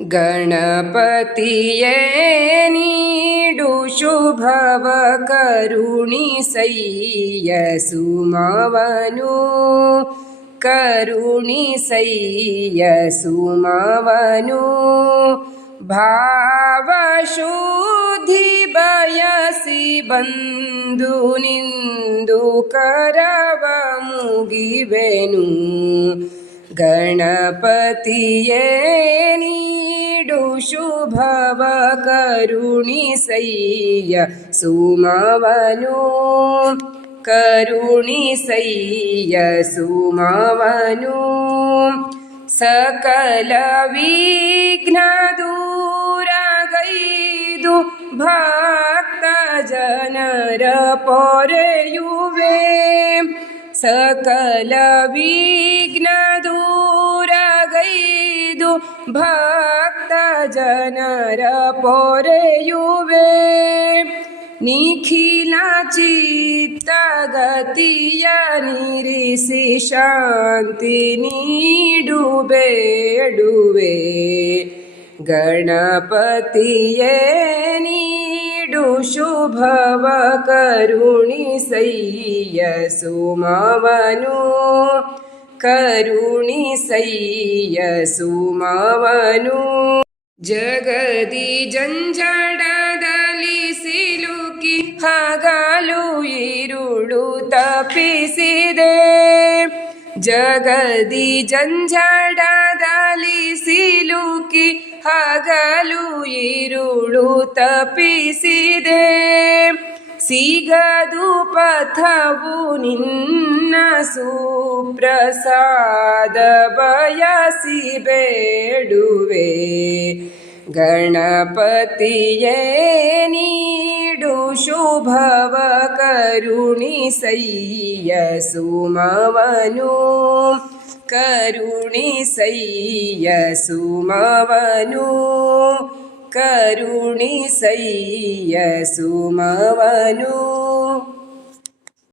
गणपतिये गणपतियनिडुशुभव करुणि सै यसुमवनुसैयसुमवनु भावशुधिबयसि बन्धुनिन्दु करवमुगिवेनु गणपतिये नीडुशुभव करुणीशैय सुमवनुसैयसुमवनुं सकलविघ्न दुरागै दु भक् जनर पोरेयुवे। ಸಕಲ ದೂರಗೈದು ಭಕ್ತ ಜನರ ಪೊರೆಯುವೆ. ನಿಖಿಲ ಚಿತ್ತಗತಿಯ ನಿರಿಸಿ ಶಾಂತಿ ನೀಡುಬೇಡುವೆ. ಗಣಪತಿಯೇ ಗಣಪತಿಯೇ ನೀಡು ಶುಭವ ಕರುಣಿಸಯ್ಯ ಸುಮವನು. ಕರುಣಿಸಯ್ಯ ಸುಮವನು. ಜಗದಿ ಜಂಜಡದಲ್ಲಿ ಸಿಲುಕಿ ಹಗಲು ಇರುಳು ತಪ್ಪಿಸಿದೆ. ಜಗದಿ ಜಂಜಡದಲ್ಲಿ ಸಿಲುಕಿ ಹಗಲು ಇರುಳು ತಪಿಸಿದೆ ಸಿಗದು ಪಥವು ನಿನ್ನ ಸುಪ್ರಸಾದ ಬಯಸಿ ಬೇಡುವೆ ಗಣಪತಿಯೇ ನೀಡು ಶುಭವ ಕರುಣಿಸಯ್ಯ ಸುಮವನು. ಕರುಣಿಸಯ್ಯ ಸುಮವನು. കരുണിസയ്യ സുമവനു.